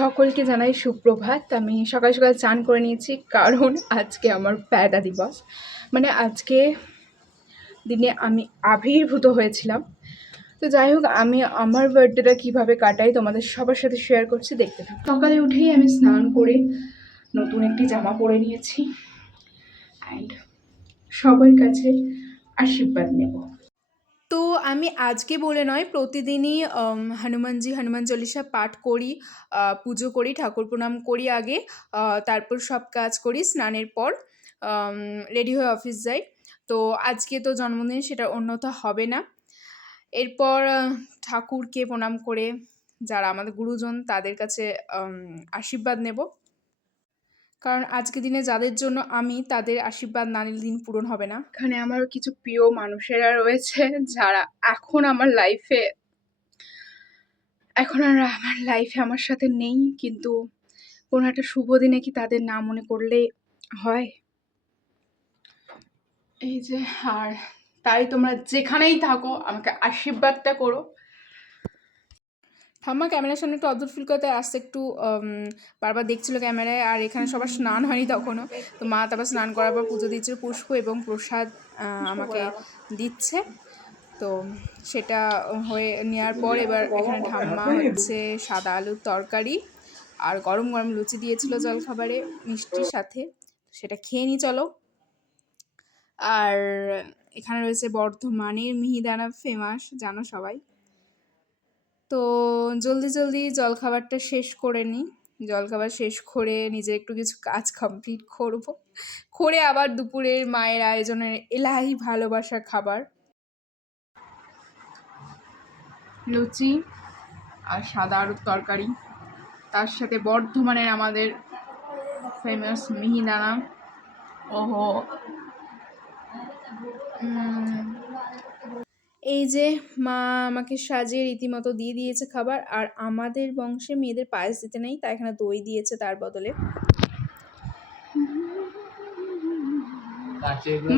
সকলকে জানাই সুপ্রভাত। আমি সকাল সকাল চান করে নিয়েছি, কারণ আজকে আমার প্যাদা দিবস। মানে আজকে দিনে আমি আবির্ভূত হয়েছিলাম। তো যাই হোক, আমি আমার বার্থডেটা কীভাবে কাটাই তোমাদের সবার সাথে শেয়ার করছি, দেখতে থাকো। সকালে উঠেই আমি স্নান করে নতুন একটি জামা পরে নিয়েছি। অ্যান্ড সবার কাছে আশীর্বাদ নেব। তো আমি আজকে বলে নয়, প্রতিদিনই হনুমানজি, হনুমান চল্লিশা পাঠ করি পুজো করি, ঠাকুর প্রণাম করি আগে তারপর সব কাজ করি, স্নানের পর রেডি হয়ে অফিস যাই। তো আজকে তো জন্মদিন, সেটা অন্যথা হবে না। এরপর ঠাকুরকে প্রণাম করে, যারা আমাদের গুরুজন, তাদের কাছে আশীর্বাদ নেব। কারণ আজকে দিনে যাদের জন্য আমি তাদের আশীর্বাদ না নিলে দিন পূরণ হবে না। এখানে আমার কিছু প্রিয় মানুষেরা রয়েছে যারা এখন আমার লাইফে এখন আর আমার লাইফে আমার সাথে নেই, কিন্তু কোনো একটা শুভ দিনে কি তাদের না মনে করলে হয়? এই যে, আর তাই তোমরা যেখানেই থাকো, আমাকে আশীর্বাদটা করো। ঠাম্মা ক্যামেরার সামনে একটু অদ্ভুত ফিল করতে আসতে একটু বারবার দেখছিল ক্যামেরায় আর এখানে সবার স্নান হয়নি তখনও। তো মা তারপর স্নান করার পর পুজো দিচ্ছে পুষ্প এবং প্রসাদ আমাকে দিচ্ছে। তো সেটা হয়ে নেওয়ার পর এবার এখানে ঠাম্মা হচ্ছে সাদা আলুর তরকারি আর গরম গরম লুচি দিয়েছিল জলখাবারে মিষ্টির সাথে। সেটা খেয়ে নি চলো। আর এখানে রয়েছে বর্ধমানের মিহিদানা ফেমাস জানো সবাই? তো জলদি জলদি জলখাবারটা শেষ করে নিই। জলখাবার শেষ করে নিজে একটু কিছু কাজ কমপ্লিট করব। করে আবার দুপুরের মায়ের আয়োজনের এলাহি ভালোবাসা খাবার। লুচি আর সাদা আলুর তরকারি। তার সাথে বর্ধমানের আমাদের ফেমাস মিহিদানা। ওহো। এই যে মা আমাকে সাজিয়ে রীতিমতো দিয়ে দিয়েছে খাবার আর আমাদের বংশে মেয়েদের পায়েস দিতে নেই তাই এখানে দই দিয়েছে তার বদলে।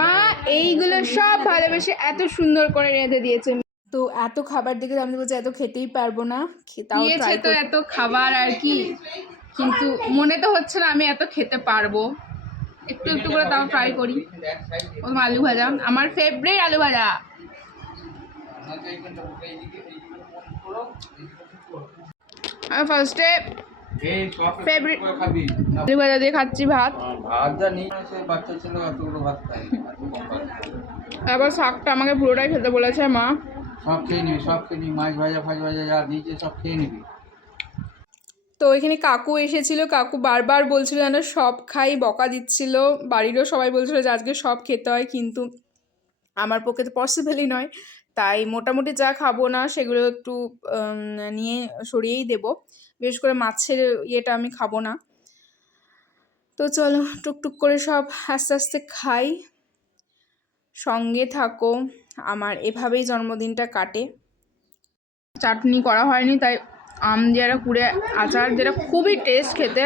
মা এইগুলো সব ভালোবেসে এত সুন্দর করে রেঁধে দিয়েছে। তো এত খাবার দেখে আমি বলছি এত খেতেই পারব না। খে- তাও দিয়েছে তো এত খাবার আর কি কিন্তু মনে তো হচ্ছে না আমি এত খেতে পারব। একটু একটু করে তাও ট্রাই করি। ওরকম আলু ভাজা আমার ফেভারিট আলু ভাজা। আমি ফার্স্টে আলু ভাজা দিয়ে খাচ্ছি ভাত। ভাত নিয়ে বাচ্চা ছেলে এতগুলো ভাত খায়। তারপর শাকটা আমাকে পুরোটাই খেতে বলেছে মা। সব খেয়ে নিবি সব খেয়ে নিবি মাছ ভাজা ফাজ ভাজা যা দিয়েছে সব খেয়ে নিবি। তো এখানে কাকু এসেছিল কাকু বারবার বলছিল যেন সব খাই বকা দিচ্ছিল। বাড়িরও সবাই বলছিল যে আজকে সব খেতে হয় কিন্তু আমার পক্ষে তো পসিবলই নয়। তাই মোটামুটি যা খাব না সেগুলো একটু নিয়ে সরিয়েই দেব। বিশেষ করে মাছের ইয়েটা আমি খাব না। তো চলো টুকটুক করে সব আস্তে আস্তে খাই। সঙ্গে থাকো, আমার এভাবেই জন্মদিনটা কাটে। চাটনি করা হয়নি, তাই আম একটা কুড়ে আচার যেটা খুবই টেস্ট খেতে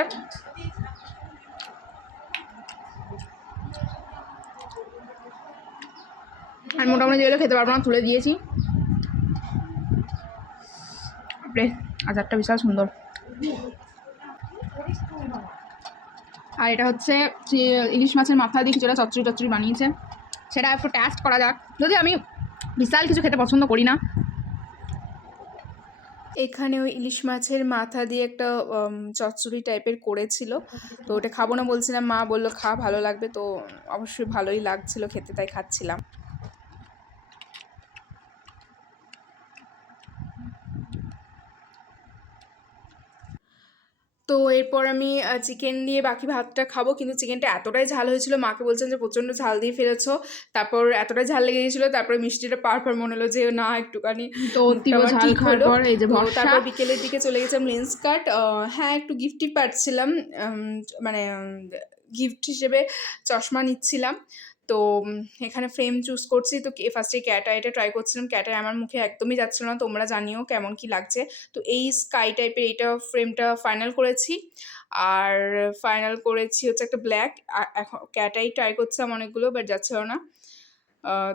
আর মোটামুটি যেগুলো খেতে পারব না তুলে দিয়েছি। বাপরে, আচারটা বিশাল সুন্দর। আর এটা হচ্ছে ইলিশ মাছের মাথা দিয়ে কিছুটা চচ্চড়ি টচ্চড়ি বানিয়েছে। সেটা একটু টেস্ট করা যাক। যদি আমি বিশাল কিছু খেতে পছন্দ করি না। এখানে ওই ইলিশ মাছের মাথা দিয়ে একটা চচ্চড়ি টাইপের করেছিল। তো ওটা খাব না বলছিলাম মা বলল খা ভালো লাগবে। তো অবশ্যই ভালোই লাগছিল খেতে তাই খাচ্ছিলাম। এরপর আমি চিকেন দিয়ে বাকি ভাতটা খাব। কিন্তু চিকেনটা এতটাই ঝাল হয়েছিল মাকে বলছেন যে প্রচণ্ড ঝাল দিয়ে ফেলেছো। তারপর এতটাই ঝাল লেগে গেছিল তারপর মিষ্টিটা পাওয়ার পর মনে হলো যে না একটুখানি তো ঠিক হলো। পর তো তারপর বিকেলের দিকে চলে গেছিলাম লেন্স কাট। হ্যাঁ একটু গিফটই পাচ্ছিলাম মানে গিফট হিসেবে চশমা নিচ্ছিলাম। তো এখানে ফ্রেম চুজ করছি। তো ফার্স্টে ক্যাটা এটা ট্রাই করছিলাম। ক্যাটা আমার মুখে একদমই যাচ্ছিল না। তোমরা জানিও কেমন কি লাগছে। তো, এই স্কাই টাইপের এইটা ফ্রেমটা ফাইনাল করেছি। আর ফাইনাল করেছি হচ্ছে একটা ব্ল্যাক এখন ক্যাটাই ট্রাই করছিলাম অনেকগুলো বাট যাচ্ছিল না।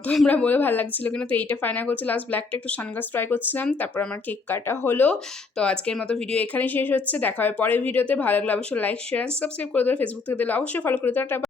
তোমরা বলে ভালো লাগছিল কিনা? তো, এইটা ফাইনাল করছি। লাস্ট ব্ল্যাকটা একটু সানগ্লাস ট্রাই করছিলাম। তারপর আমার কেক কাটা হলো। তো, আজকের মতো ভিডিও এখানেই শেষ হচ্ছে। দেখা হবে পরের ভিডিওতে ভালো লাগলে অবশ্যই লাইক শেয়ার সাবস্ক্রাইব করে দেবে। ফেসবুক থেকে দিলে অবশ্যই ফলো করে দেবে।